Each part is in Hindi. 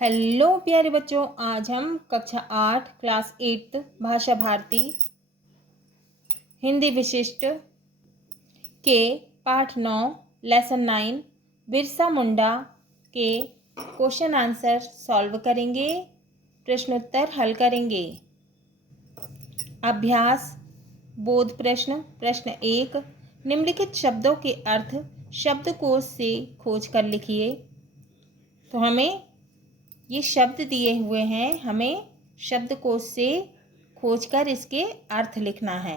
हेलो प्यारे बच्चों, आज हम कक्षा 8 क्लास 8 भाषा भारती हिंदी विशिष्ट के पाठ 9 लेसन 9 बिरसा मुंडा के क्वेश्चन आंसर सॉल्व करेंगे, प्रश्नोत्तर हल करेंगे। अभ्यास बोध प्रश्न। प्रश्न 1, निम्नलिखित शब्दों के अर्थ शब्दकोश से खोज कर लिखिए। तो हमें ये शब्द दिए हुए हैं, हमें शब्दकोश से खोजकर इसके अर्थ लिखना है।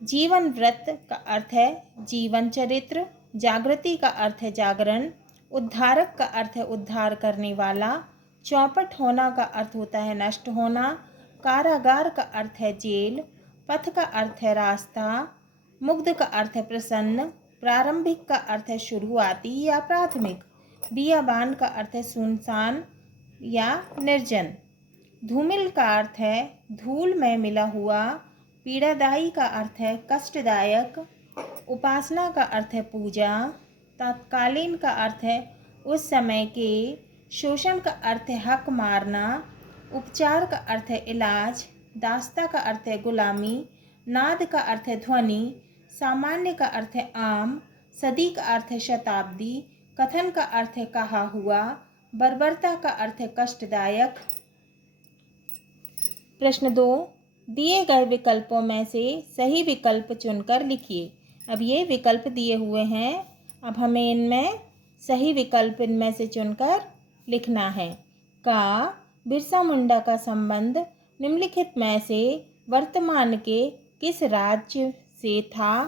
जीवन व्रत का अर्थ है जीवन चरित्र, जागृति का अर्थ है जागरण, उद्धारक का अर्थ है उद्धार करने वाला, चौपट होना का अर्थ होता है नष्ट होना, कारागार का अर्थ है जेल, पथ का अर्थ है रास्ता, मुग्ध का अर्थ है प्रसन्न, प्रारंभिक का अर्थ है शुरुआती या प्राथमिक, बियाबान का अर्थ है सुनसान या निर्जन, धूमिल का अर्थ है धूल में मिला हुआ, पीड़ादायी का अर्थ है कष्टदायक, उपासना का अर्थ है पूजा, तत्कालीन का अर्थ है उस समय के, शोषण का अर्थ है हक मारना, उपचार का अर्थ है इलाज, दास्ता का अर्थ है गुलामी, नाद का अर्थ है ध्वनि, सामान्य का अर्थ है आम, सदी का अर्थ है शताब्दी, कथन का अर्थ है कहा हुआ, बर्बरता का अर्थ है कष्टदायक। प्रश्न 2, दिए गए विकल्पों में से सही विकल्प चुनकर लिखिए। अब ये विकल्प दिए हुए हैं, अब हमें इनमें सही विकल्प इनमें से चुनकर लिखना है। का बिरसा मुंडा का संबंध निम्नलिखित में से वर्तमान के किस राज्य से था?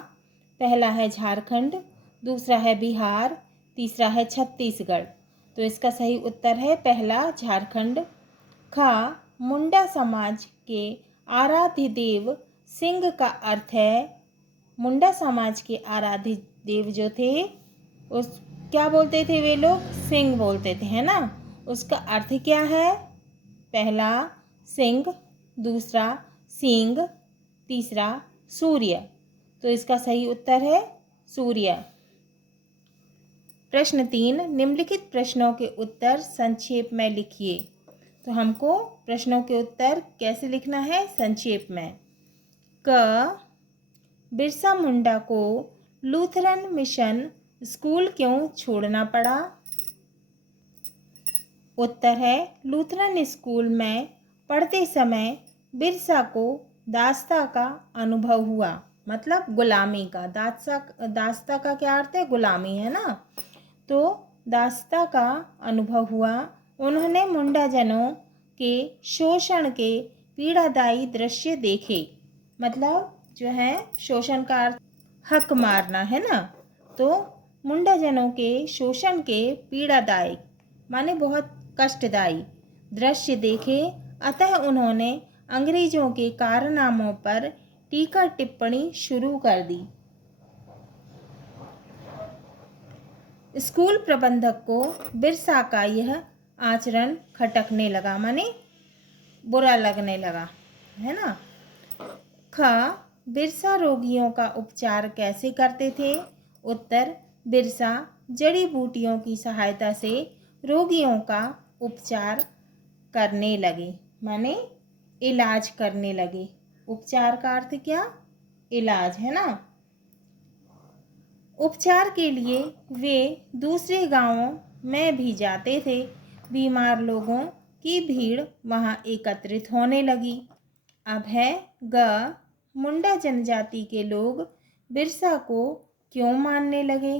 पहला है झारखंड, दूसरा है बिहार, तीसरा है छत्तीसगढ़। तो इसका सही उत्तर है पहला झारखंड। खा मुंडा समाज के आराध्य देव सिंह का अर्थ है, मुंडा समाज के आराध्य देव जो थे उस क्या बोलते थे वे लोग? सिंह बोलते थे, है ना। उसका अर्थ क्या है? पहला सिंह, दूसरा सिंह, तीसरा सूर्य। तो इसका सही उत्तर है सूर्य। प्रश्न 3, निम्नलिखित प्रश्नों के उत्तर संक्षेप में लिखिए। तो हमको प्रश्नों के उत्तर कैसे लिखना है? संक्षेप में। क बिरसा मुंडा को लूथरन मिशन स्कूल क्यों छोड़ना पड़ा? उत्तर है लूथरन स्कूल में पढ़ते समय बिरसा को दास्ता का अनुभव हुआ, मतलब गुलामी का। दास्ता का क्या अर्थ है? गुलामी, है ना। तो दास्ता का अनुभव हुआ। उन्होंने मुंडाजनों के शोषण के पीड़ादायी दृश्य देखे, मतलब जो है शोषण का अर्थ हक मारना, है ना। तो मुंडाजनों के शोषण के पीड़ादायी माने बहुत कष्टदायी दृश्य देखे, अतः उन्होंने अंग्रेजों के कारनामों पर टीका टिप्पणी शुरू कर दी। स्कूल प्रबंधक को बिरसा का यह आचरण खटकने लगा, माने बुरा लगने लगा, है ना। ख बिरसा रोगियों का उपचार कैसे करते थे? उत्तर बिरसा जड़ी बूटियों की सहायता से रोगियों का उपचार करने लगे, माने इलाज करने लगे। उपचार का अर्थ क्या? इलाज, है ना। उपचार के लिए वे दूसरे गांवों में भी जाते थे। बीमार लोगों की भीड़ वहां एकत्रित होने लगी। अब है ग मुंडा जनजाति के लोग बिरसा को क्यों मानने लगे?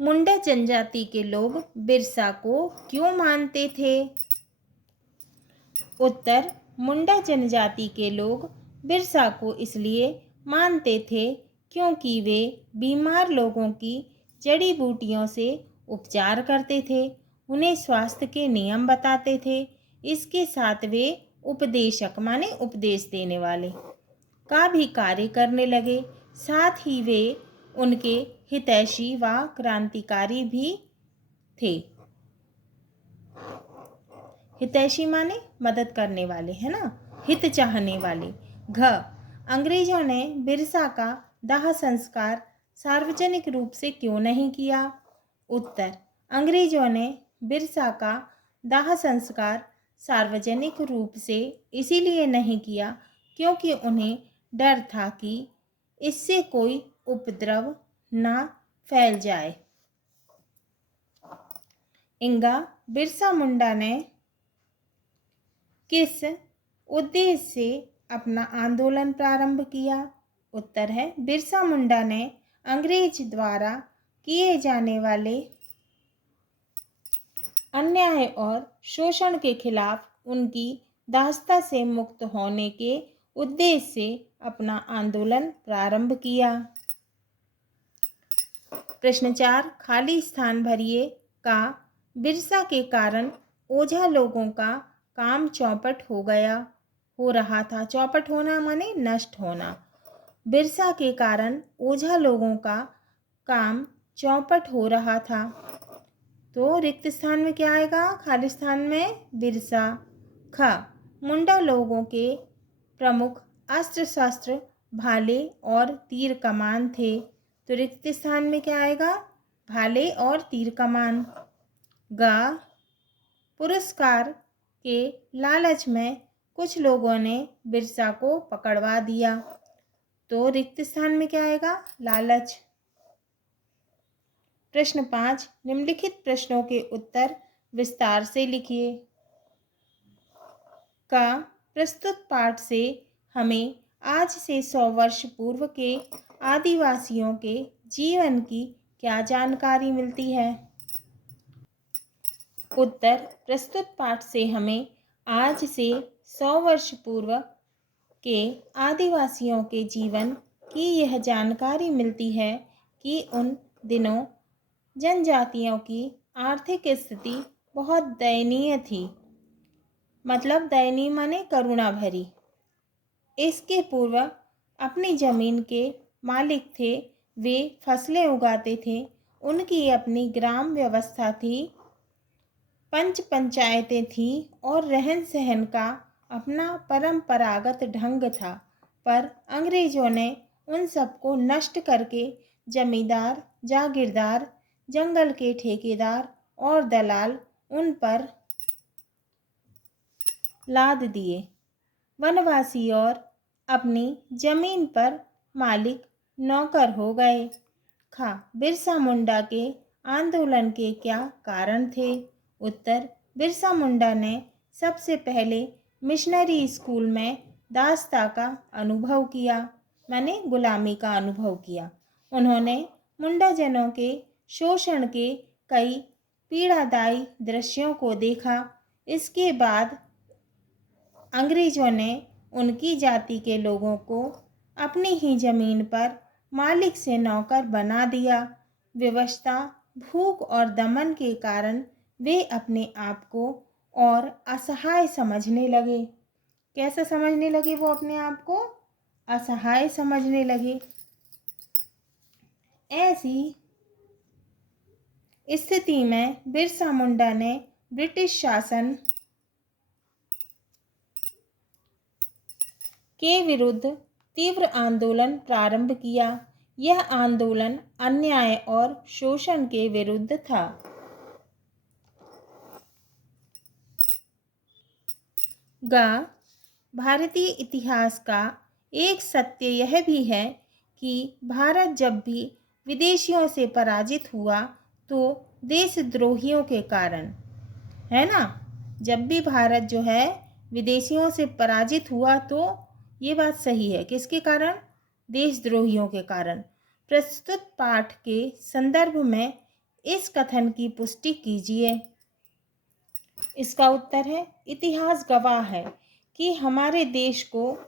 मुंडा जनजाति के लोग बिरसा को क्यों मानते थे? उत्तर मुंडा जनजाति के लोग बिरसा को इसलिए मानते थे क्योंकि वे बीमार लोगों की जड़ी बूटियों से उपचार करते थे, उन्हें स्वास्थ्य के नियम बताते थे। इसके साथ वे उपदेशक माने उपदेश देने वाले का भी कार्य करने लगे। साथ ही वे उनके हितैषी व क्रांतिकारी भी थे। हितैषी माने मदद करने वाले, है ना, हित चाहने वाले। घ अंग्रेजों ने बिरसा का दाह संस्कार सार्वजनिक रूप से क्यों नहीं किया? उत्तर अंग्रेजों ने बिरसा का दाह संस्कार सार्वजनिक रूप से इसीलिए नहीं किया क्योंकि उन्हें डर था कि इससे कोई उपद्रव ना फैल जाए। इंगा बिरसा मुंडा ने किस उद्देश्य से अपना आंदोलन प्रारंभ किया? उत्तर है, बिरसा मुंडा ने अंग्रेज द्वारा किए जाने वाले अन्याय और शोषण के खिलाफ उनकी दास्ता से मुक्त होने के उद्देश्य से अपना आंदोलन प्रारंभ किया। प्रश्न 4, खाली स्थान भरिए का बिरसा के कारण ओझा लोगों का काम चौपट हो रहा था। चौपट होना माने नष्ट होना। बिरसा के कारण ओझा लोगों का काम चौपट हो रहा था। तो रिक्त स्थान में क्या आएगा? खाली स्थान में बिरसा। ख, मुंडा लोगों के प्रमुख अस्त्र शस्त्र भाले और तीर कमान थे। तो रिक्त स्थान में क्या आएगा? भाले और तीर कमान। ग, पुरस्कार के लालच में कुछ लोगों ने बिरसा को पकड़वा दिया। तो रिक्त स्थान में क्या आएगा? लालच। प्रश्न 5, निम्नलिखित प्रश्नों के उत्तर विस्तार से लिखिए। का प्रस्तुत पाठ से हमें आज से 100 वर्ष पूर्व के आदिवासियों के जीवन की क्या जानकारी मिलती है? उत्तर, प्रस्तुत पाठ से हमें आज से 100 वर्ष पूर्व के आदिवासियों के जीवन की यह जानकारी मिलती है कि उन दिनों जनजातियों की आर्थिक स्थिति बहुत दयनीय थी। मतलब दयनीय माने करुणा भरी। इसके पूर्व अपनी जमीन के मालिक थे, वे फसलें उगाते थे, उनकी अपनी ग्राम व्यवस्था थी, पंच पंचायतें थी और रहन सहन का अपना परंपरागत ढंग था। पर अंग्रेजों ने उन सबको नष्ट करके जमींदार, जागीरदार, जंगल के ठेकेदार और दलाल उन पर लाद दिए। वनवासी और अपनी जमीन पर मालिक नौकर हो गए। खा, बिरसा मुंडा के आंदोलन के क्या कारण थे? उत्तर, बिरसा मुंडा ने सबसे पहले मिशनरी स्कूल में दास्ता का अनुभव किया, माने गुलामी का अनुभव किया। उन्होंने मुंडा जनों के शोषण के कई पीड़ादायी दृश्यों को देखा। इसके बाद अंग्रेजों ने उनकी जाति के लोगों को अपनी ही जमीन पर मालिक से नौकर बना दिया। विवशता, भूख और दमन के कारण वे अपने आप को और असहाय समझने लगे। कैसा समझने लगे? वो अपने आप को असहाय समझने लगे। ऐसी स्थिति में बिरसा मुंडा ने ब्रिटिश शासन के विरुद्ध तीव्र आंदोलन प्रारंभ किया। यह आंदोलन अन्याय और शोषण के विरुद्ध था। भारतीय इतिहास का एक सत्य यह भी है कि भारत जब भी विदेशियों से पराजित हुआ तो देशद्रोहियों के कारण, है ना। जब भी भारत जो है विदेशियों से पराजित हुआ तो ये बात सही है, किसके कारण? देशद्रोहियों के कारण। प्रस्तुत पाठ के संदर्भ में इस कथन की पुष्टि कीजिए। इसका उत्तर है, इतिहास गवाह है कि हमारे देश को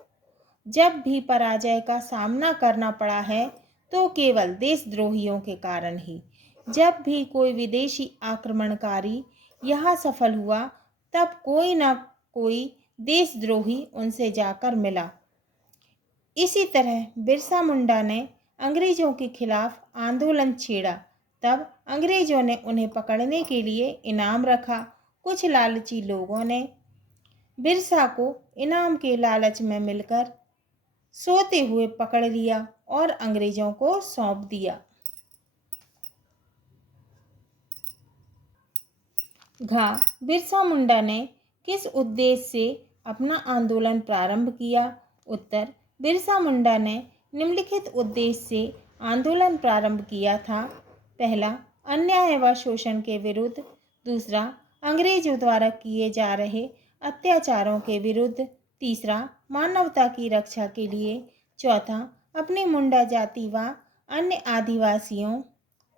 जब भी पराजय का सामना करना पड़ा है तो केवल देशद्रोहियों के कारण ही। जब भी कोई विदेशी आक्रमणकारी यहाँ सफल हुआ तब कोई ना कोई देशद्रोही उनसे जाकर मिला। इसी तरह बिरसा मुंडा ने अंग्रेजों के खिलाफ आंदोलन छेड़ा। तब अंग्रेजों ने उन्हें पकड़ने के लिए इनाम रखा। कुछ लालची लोगों ने बिरसा को इनाम के लालच में मिलकर सोते हुए पकड़ लिया और अंग्रेजों को सौंप दिया। घ बिरसा मुंडा ने किस उद्देश्य से अपना आंदोलन प्रारंभ किया? उत्तर बिरसा मुंडा ने निम्नलिखित उद्देश्य से आंदोलन प्रारंभ किया था। पहला, अन्याय व शोषण के विरुद्ध। दूसरा, अंग्रेजों द्वारा किए जा रहे अत्याचारों के विरुद्ध। तीसरा, मानवता की रक्षा के लिए। चौथा, अपनी मुंडा जाति व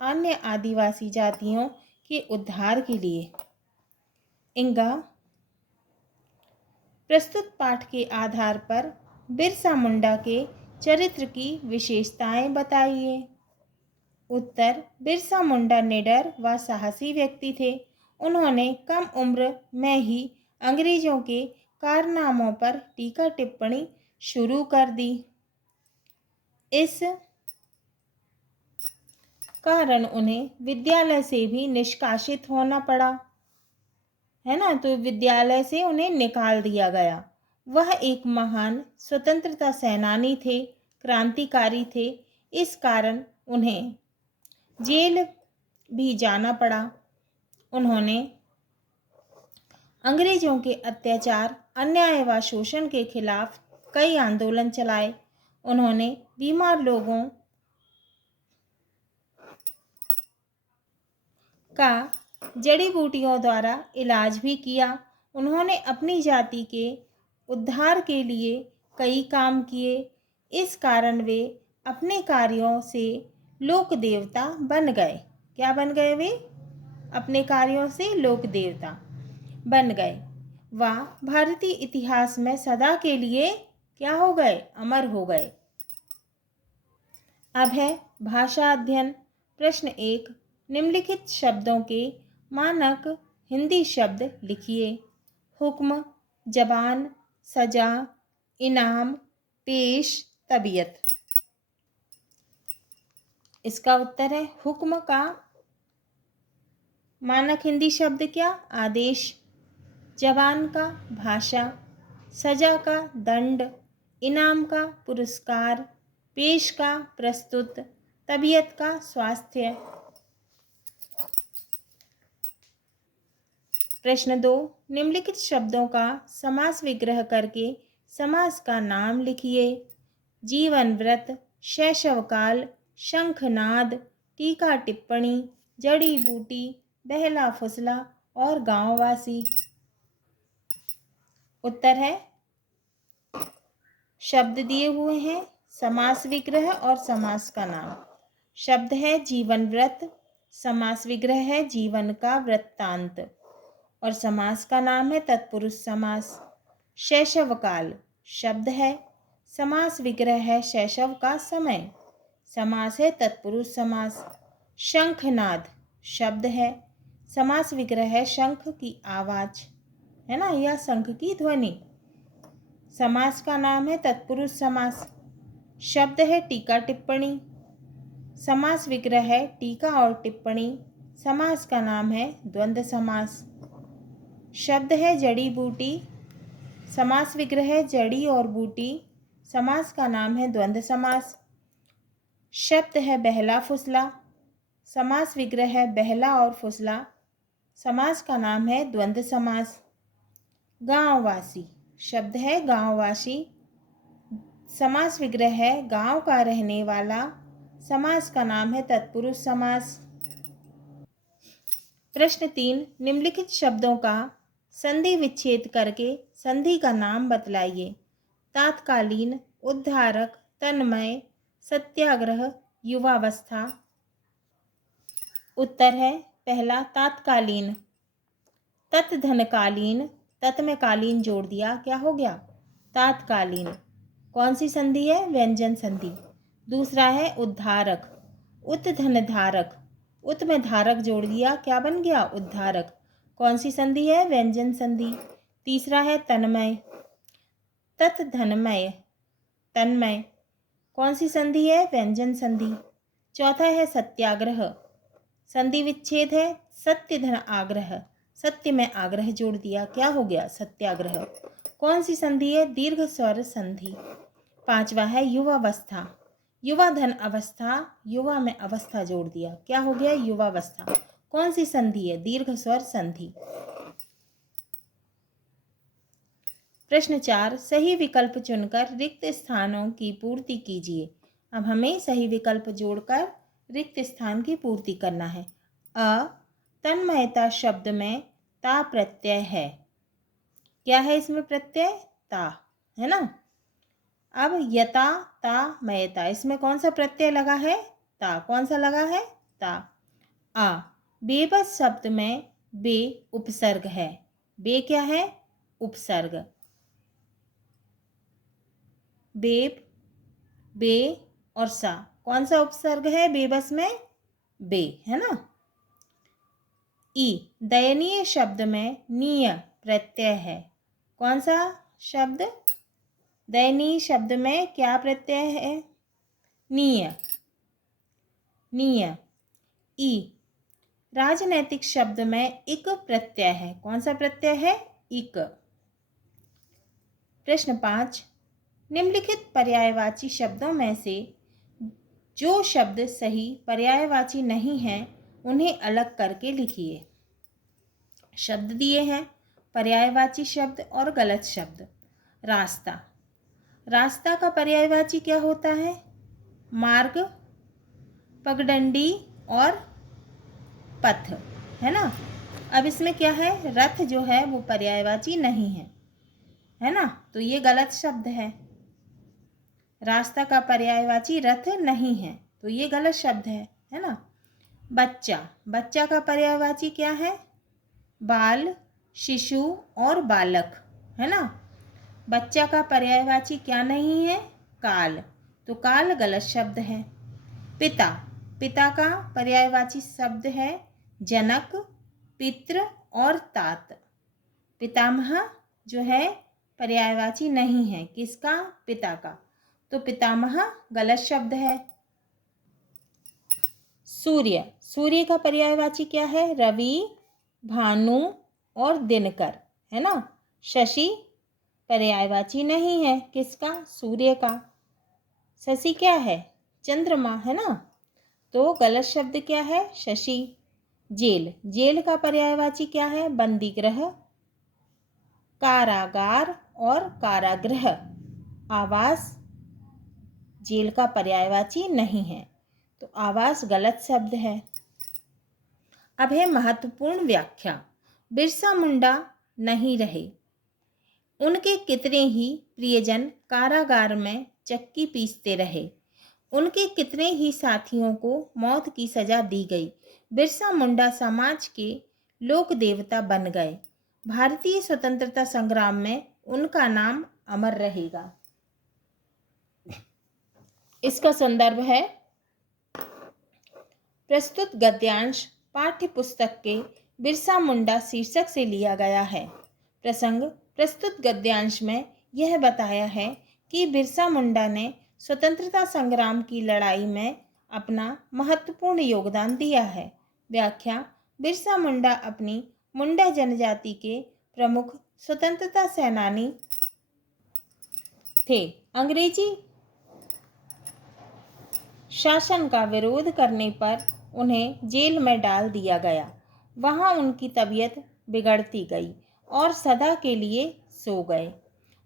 अन्य आदिवासी जातियों के उद्धार के लिए। इनका प्रस्तुत पाठ के आधार पर बिरसा मुंडा के चरित्र की विशेषताएं बताइए। उत्तर बिरसा मुंडा निडर व साहसी व्यक्ति थे। उन्होंने कम उम्र में ही अंग्रेजों के कारनामों पर टीका टिप्पणी शुरू कर दी। इस कारण उन्हें विद्यालय से भी निष्कासित होना पड़ा, है ना। तो विद्यालय से उन्हें निकाल दिया गया। वह एक महान स्वतंत्रता सेनानी थे, क्रांतिकारी थे। इस कारण उन्हें जेल भी जाना पड़ा। उन्होंने अंग्रेजों के अत्याचार, अन्याय व शोषण के खिलाफ कई आंदोलन चलाए। उन्होंने बीमार लोगों का जड़ी बूटियों द्वारा इलाज भी किया। उन्होंने अपनी जाति के उद्धार के लिए कई काम किए। इस कारण वे अपने कार्यों से लोक देवता बन गए। क्या बन गए वे? अपने कार्यों से लोक देवता बन गए। वह भारतीय इतिहास में सदा के लिए क्या हो गए? अमर हो गए। अब है भाषा अध्ययन। प्रश्न 1, निम्नलिखित शब्दों के मानक हिंदी शब्द लिखिए। हुक्म, जबान, सजा, इनाम, पेश, तबीयत। इसका उत्तर है हुक्म का मानक हिंदी शब्द क्या? आदेश। जबान का भाषा, सजा का दंड, इनाम का पुरस्कार, पेश का प्रस्तुत, तबीयत का स्वास्थ्य। प्रश्न 2, निम्नलिखित शब्दों का समास विग्रह करके समास का नाम लिखिए। जीवन व्रत, शैशवकाल, शंखनाद, टीका टिप्पणी, जड़ी बूटी, बहला फुसला और गांववासी। उत्तर है, शब्द दिए हुए हैं, समास विग्रह और समास का नाम। शब्द है जीवन व्रत, समास विग्रह है जीवन का वृत्तांत और समास का नाम है तत्पुरुष समास। शैशवकाल शब्द है, समास विग्रह है शैशव का समय, समास है तत्पुरुष समास। शंखनाद शब्द है, समास विग्रह है शंख की आवाज, है ना, या शंख की ध्वनि, समास का नाम है तत्पुरुष समास। शब्द है टीका टिप्पणी, समास विग्रह है टीका और टिप्पणी, समास का नाम है द्वंद्व समास। शब्द है जड़ी बूटी, समास विग्रह है जड़ी और बूटी, समास का नाम है द्वंद्व समास। शब्द है बहला फुसला, समास विग्रह है बहला और फुसला, समास का नाम है द्वंद्व समास। गांववासी शब्द है गांववासी, समास विग्रह है गांव का रहने वाला, समास का नाम है तत्पुरुष समास। प्रश्न 3, निम्नलिखित शब्दों का संधि विच्छेद करके संधि का नाम बतलाइए। तात्कालीन, उद्धारक, तन्मय, सत्याग्रह, युवावस्था। उत्तर है पहला तात्कालीन। तत् धनकालीन, तत् में कालीन जोड़ दिया, क्या हो गया? तात्कालीन। कौन सी संधि है? व्यंजन संधि। दूसरा है उद्धारक, उत धन धारक, उत में धारक जोड़ दिया, क्या बन गया? उद्धारक। कौन सी संधि है? व्यंजन संधि। तीसरा है तन्मय, तत् धनमय, तन्मय। कौन सी संधि है? व्यंजन संधि। चौथा है सत्याग्रह, संधि विच्छेद है सत्य धन आग्रह, सत्य में आग्रह जोड़ दिया, क्या हो गया? सत्याग्रह। कौन सी संधि है? दीर्घ स्वर संधि। पांचवा है युवावस्था, युवा धन अवस्था, युवा में अवस्था जोड़ दिया, क्या हो गया? युवावस्था। कौन सी संधि है? दीर्घ स्वर संधि। प्रश्न 4, सही विकल्प चुनकर रिक्त स्थानों की पूर्ति कीजिए। अब हमें सही विकल्प जोड़कर रिक्त स्थान की पूर्ति करना है। तन्मयता शब्द में ता प्रत्यय है। क्या है इसमें प्रत्यय? ता, है ना। अब यता ता मयता, इसमें कौन सा प्रत्यय लगा है? ता। कौन सा लगा है? ता। बेबस शब्द में बे उपसर्ग है। बे क्या है? उपसर्ग। बेब, बे और सा, कौन सा उपसर्ग है बेबस में? बे, है ना। दयनीय शब्द में नीय प्रत्यय है। कौन सा शब्द? दयनीय शब्द में क्या प्रत्यय है? नीय। नीय। राजनैतिक शब्द में इक प्रत्यय है। कौन सा प्रत्यय है? इक। प्रश्न 5, निम्नलिखित पर्यायवाची शब्दों में से जो शब्द सही पर्यायवाची नहीं हैं उन्हें अलग करके लिखिए। शब्द दिए हैं, पर्यायवाची शब्द और गलत शब्द। रास्ता, रास्ता का पर्यायवाची क्या होता है? मार्ग, पगडंडी और पथ, है ना। अब इसमें क्या है? रथ जो है वो पर्यायवाची नहीं है ना, तो ये गलत शब्द है। रास्ता का पर्यायवाची रथ नहीं है, तो ये गलत शब्द है ना। बच्चा, बच्चा का पर्यायवाची क्या है? बाल, शिशु और बालक, है ना। बच्चा का पर्यायवाची क्या नहीं है? काल, तो काल गलत शब्द है। पिता, पिता का पर्यायवाची शब्द है जनक, पितृ और तात। पितामह जो है पर्यायवाची नहीं है, किसका? पिता का, तो पितामह गलत शब्द है। सूर्य, सूर्य का पर्यायवाची क्या है? रवि, भानु और दिनकर, है ना। शशि पर्यायवाची नहीं है, किसका? सूर्य का। शशि क्या है? चंद्रमा, है ना, तो गलत शब्द क्या है? शशि। जेल, जेल का पर्यायवाची क्या है? बंदी गृह, कारागार और कारागृह। आवास जेल का पर्यायवाची नहीं है, तो आवास गलत शब्द है। अब है महत्वपूर्ण व्याख्या। बिरसा मुंडा नहीं रहे, उनके कितने ही प्रियजन कारागार में चक्की पीसते रहे, उनके कितने ही साथियों को मौत की सजा दी गई। बिरसा मुंडा समाज के लोक देवता बन गए। भारतीय स्वतंत्रता संग्राम में उनका नाम अमर रहेगा। इसका संदर्भ है प्रस्तुत गद्यांश पाठ्य पुस्तक के बिरसा मुंडा शीर्षक से लिया गया है। प्रसंग, प्रस्तुत गद्यांश में यह बताया है कि बिरसा मुंडा ने स्वतंत्रता संग्राम की लड़ाई में अपना महत्वपूर्ण योगदान दिया है। व्याख्या, बिरसा मुंडा अपनी मुंडा जनजाति के प्रमुख स्वतंत्रता सेनानी थे। अंग्रेजी शासन का विरोध करने पर उन्हें जेल में डाल दिया गया। वहां उनकी तबीयत बिगड़ती गई और सदा के लिए सो गए।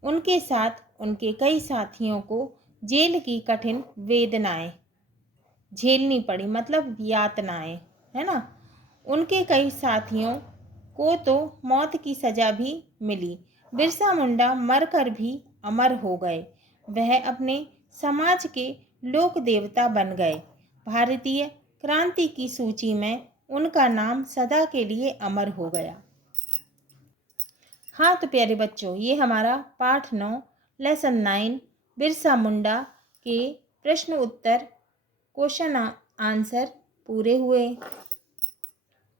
उनके साथ उनके कई साथियों को जेल की कठिन वेदनाएं झेलनी पड़ी, मतलब यातनाएं, है ना। उनके कई साथियों को तो मौत की सजा भी मिली। बिरसा मुंडा मरकर भी अमर हो गए। वह अपने समाज के लोक देवता बन गए। भारतीय क्रांति की सूची में उनका नाम सदा के लिए अमर हो गया। हाँ तो प्यारे बच्चों, ये हमारा पाठ 9 लेसन 9 बिरसा मुंडा के प्रश्न उत्तर क्वेश्चन आंसर पूरे हुए।